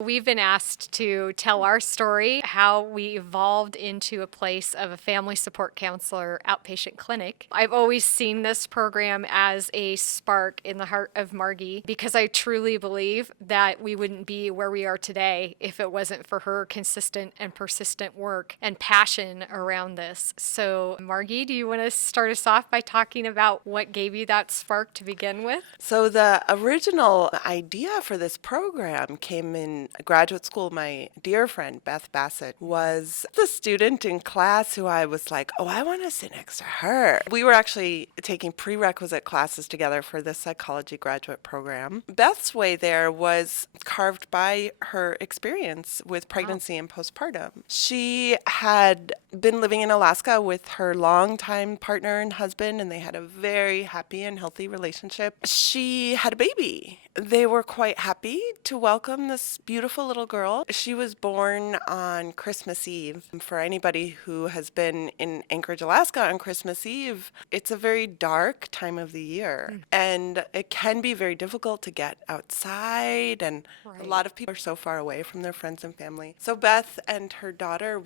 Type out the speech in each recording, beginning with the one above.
We've been asked to tell our story, how we evolved into a place of a family support counselor outpatient clinic. I've always seen this program as a spark in the heart of Margi because I truly believe that we wouldn't be where we are today if it wasn't for her consistent and persistent work and passion around this. So, Margi, do you want to start us off by talking about what gave you that spark to begin with? So the original idea for this program came in graduate school. My dear friend, Beth Bassett, was the student in class who I was like, oh, I want to sit next to her. We were actually taking prerequisite classes together for this psychology graduate program. Beth's way there was carved by her experience with pregnancy and postpartum. She had been living in Alaska with her longtime partner and husband, and they had a very happy and healthy relationship. She had a baby. They were quite happy to welcome this beautiful little girl. She was born on Christmas Eve. For anybody who has been in Anchorage, Alaska on Christmas Eve, it's a very dark time of the year. And it can be very difficult to get outside, and a lot of people are so far away from their friends and family. So Beth and her daughter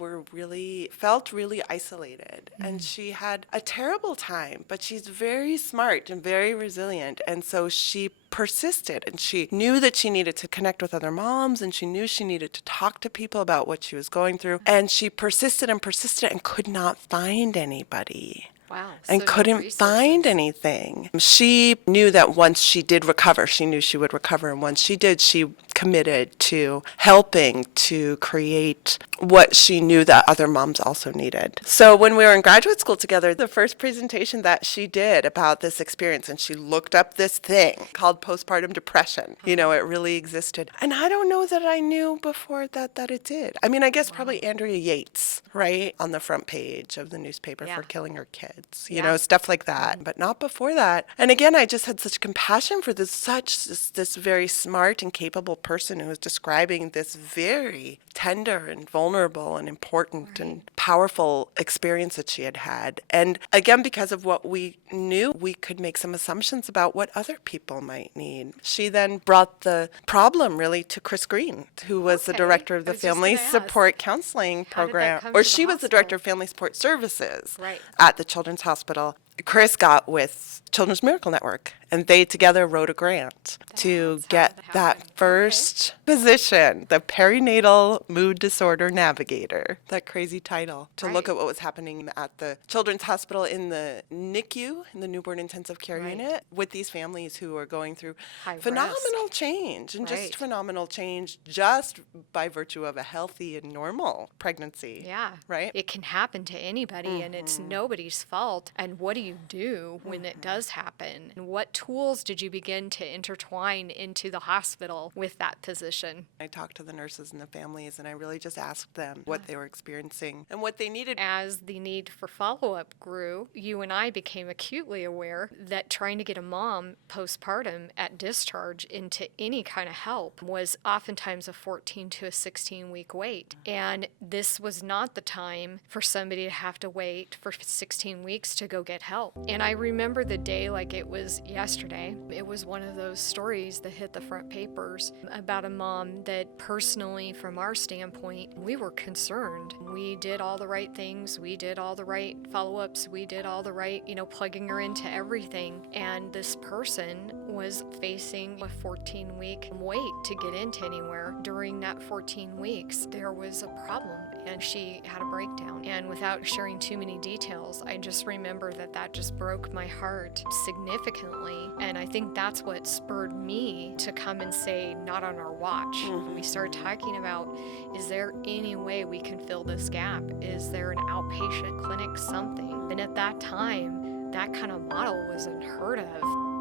felt really isolated, and she had a terrible time, but she's very smart and very resilient. And so she persisted, and she knew that she needed to connect with other moms, and she knew she needed to talk to people about what she was going through. And she persisted and could not find anybody. Wow. And So no couldn't find resources. anything. She knew that once she did recover, she knew she would recover. And once she did, she committed to helping to create what she knew that other moms also needed. So when we were in graduate school together, the first presentation that she did about this experience, and she looked up this thing called postpartum depression. You know, it really existed. And I don't know that I knew before that it did. I mean, I guess probably Andrea Yates, right, on the front page of the newspaper for killing her kids, you know, stuff like that, but not before that. And again, I just had such compassion for this very smart and capable person who was describing this very tender and vulnerable and important and powerful experience that she had had. And again, because of what we knew, we could make some assumptions about what other people might need. She then brought the problem really to Chris Green, who was the director of the Family Support Counseling Program, or she was the director of Family Support Services at the Children's Hospital. Chris got with Children's Miracle Network, and they together wrote a grant to get that first position, the perinatal mood disorder navigator, that crazy title, to look at what was happening at the Children's Hospital in the NICU, in the newborn intensive care unit, with these families who are going through phenomenal change, and just phenomenal change just by virtue of a healthy and normal pregnancy. Yeah. Right? It can happen to anybody, and it's nobody's fault. And what do you do when it does happen? And what tools did you begin to intertwine into the hospital with that position? I talked to the nurses and the families, and I really just asked them what they were experiencing and what they needed. As the need for follow-up grew, you and I became acutely aware that trying to get a mom postpartum at discharge into any kind of help was oftentimes a 14 to a 16-week wait. And this was not the time for somebody to have to wait for 16 weeks to go get help. And I remember the day like it was yesterday. It was one of those stories that hit the front papers about a mom that personally, from our standpoint, we were concerned. We did all the right things. We did all the right follow-ups. We did all the right, plugging her into everything. And this person was facing a 14-week wait to get into anywhere. During that 14 weeks, there was a problem, and she had a breakdown. And without sharing too many details, I just remember that just broke my heart significantly. And I think that's what spurred me to come and say, not on our watch. We started talking about, is there any way we can fill this gap? Is there an outpatient clinic, something? And at that time, that kind of model was unheard of.